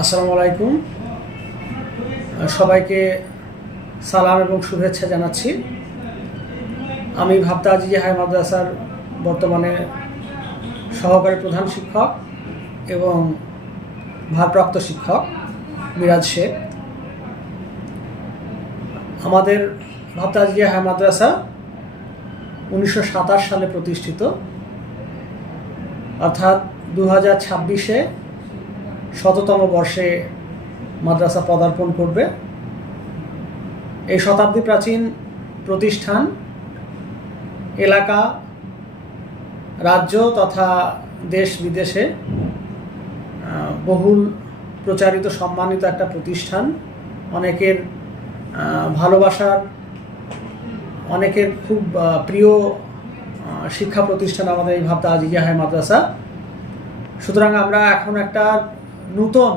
আসসালামু আলাইকুম। সবাইকে সালাম এবং শুভেচ্ছা জানাচ্ছি। আমি ভাবতা আজিজি হাই মাদ্রাসার বর্তমানে সহকারী প্রধান শিক্ষক এবং ভারপ্রাপ্ত শিক্ষক মিরাজ শেখ। আমাদের ভাবতা আজিজি হাই মাদ্রাসা উনিশশো সাতাশ সালে প্রতিষ্ঠিত। অর্থাৎ দু হাজার ছাব্বিশে শততম বর্ষে মাদ্রাসা পদার্পণ করবে। এই শতাব্দী প্রাচীন প্রতিষ্ঠান এলাকা, রাজ্য তথা দেশ বিদেশে বহুল প্রচারিত, সম্মানিত একটা প্রতিষ্ঠান। অনেকের ভালোবাসার, অনেকের খুব প্রিয় শিক্ষা প্রতিষ্ঠান আমাদের এই ভাবতা আজিজা হাই মাদ্রাসা। সুতরাং আমরা এখন একটা নূতন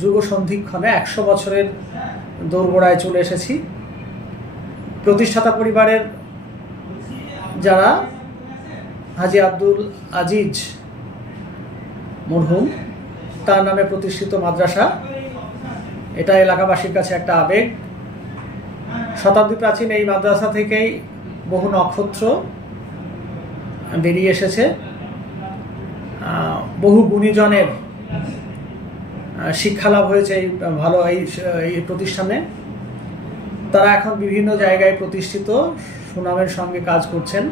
যুগ সন্ধিক্ষণে একশো বছরের দোরগোড়ায় চলে এসেছি। প্রতিষ্ঠাতা পরিবারের যারা হাজি আব্দুল আজিজ মরহুম, তার নামে প্রতিষ্ঠিত মাদ্রাসা। এটা এলাকাবাসীর কাছে একটা আবেগ। শতাব্দী প্রাচীন এই মাদ্রাসা থেকেই বহু নক্ষত্র বেরিয়ে এসেছে। বহু গুণীজনের আহ, শিক্ষালাভ হয়েছে এই ভালো এই এই প্রতিষ্ঠানে। তারা এখন বিভিন্ন জায়গায় প্রতিষ্ঠিত সুনামের সঙ্গে কাজ করছেন।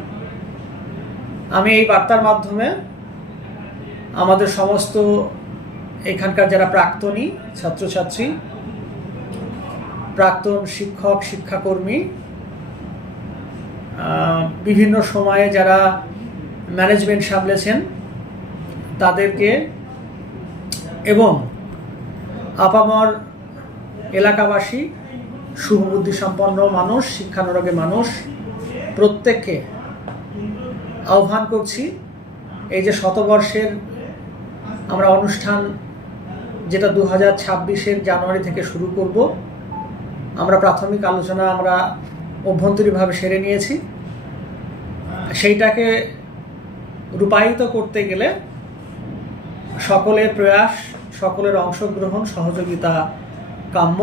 আমি এই বার্তার মাধ্যমে আমাদের সমস্ত এখানকার যারা প্রাক্তনী ছাত্রছাত্রী প্রাক্তন শিক্ষক শিক্ষাকর্মী বিভিন্ন সময়ে যারা ম্যানেজমেন্ট সামলেছেন তাদেরকে এবং আপামর এলাকাবাসী শুভবুদ্ধি সম্পন্ন মানুষ, শিক্ষানুরাগী মানুষ, প্রত্যেককে আহ্বান করছি, এই যে শতবর্ষের আমরা অনুষ্ঠান যেটা দু হাজার ছাব্বিশের জানুয়ারি থেকে শুরু করব, আমরা প্রাথমিক আলোচনা আমরা অভ্যন্তরীণভাবে সেরে নিয়েছি। সেইটাকে রূপায়িত করতে গেলে সকলের প্রয়াস সকলের অংশগ্রহণ, সহযোগিতা, কাম্য।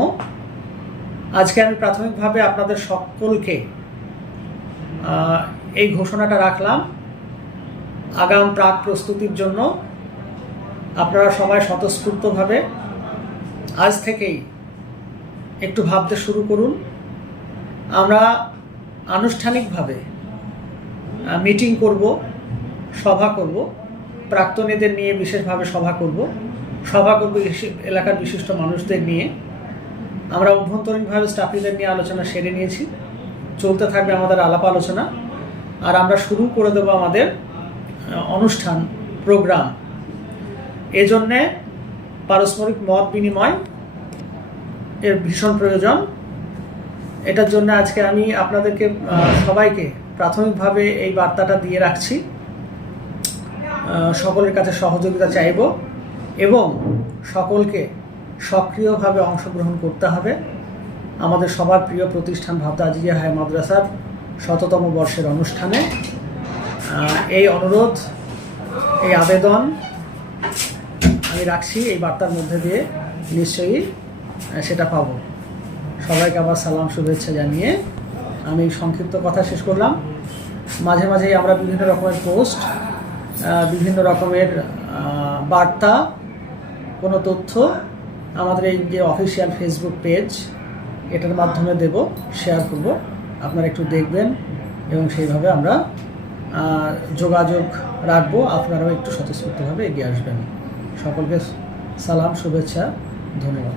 আজকে আমি প্রাথমিকভাবে আপনাদের সকলকে এই ঘোষণাটা রাখলাম। আগাম প্রাক প্রস্তুতির জন্য আপনারা সবাই স্বতঃস্ফূর্তভাবে আজ থেকেই একটু ভাবতে শুরু করুন। আমরা আনুষ্ঠানিকভাবে মিটিং করব, সভা করব। প্রাক্তনীদের নিয়ে বিশেষভাবে সভা করব। সভা করব এলাকার বিশিষ্ট মানুষদের নিয়ে। আমরা অভ্যন্তরীণভাবে স্টাফিদের নিয়ে আলোচনা সেরে নিয়েছি। চলতে থাকবে আমাদের আলাপ আলোচনা। আর আমরা শুরু করে দেবো আমাদের অনুষ্ঠান, প্রোগ্রাম। এজন্যে পারস্পরিক মত বিনিময় এর ভীষণ প্রয়োজন। এটার জন্য আজকে আমি আপনাদেরকে সবাইকে প্রাথমিকভাবে এই বার্তাটা দিয়ে রাখছি। সকলের কাছে সহযোগিতা চাইব। এবং সকলকে সক্রিয়ভাবে অংশগ্রহণ করতে হবে। আমাদের সবার প্রিয় প্রতিষ্ঠান ভাবতা আজিয়া হাই মাদ্রাসার শততম বর্ষের অনুষ্ঠানে। এই অনুরোধ, এই আবেদন আমি রাখছি, এই বার্তার মধ্যে দিয়ে নিশ্চয়ই সেটা পাবো। সবাইকে আবার সালাম, শুভেচ্ছা জানিয়ে আমি সংক্ষিপ্ত কথা শেষ করলাম। মাঝে মাঝেই আমরা বিভিন্ন রকমের পোস্ট বিভিন্ন রকমের বার্তা কোনো তথ্য আমাদের এই যে অফিসিয়াল ফেসবুক পেজ এটার মাধ্যমে দেব শেয়ার করব। আপনারা একটু দেখবেন এবং সেইভাবে আমরা যোগাযোগ রাখব। আপনারাও একটু স্বতঃস্ফূর্তভাবে এগিয়ে আসবেন। সকলকে সালাম, শুভেচ্ছা, ধন্যবাদ।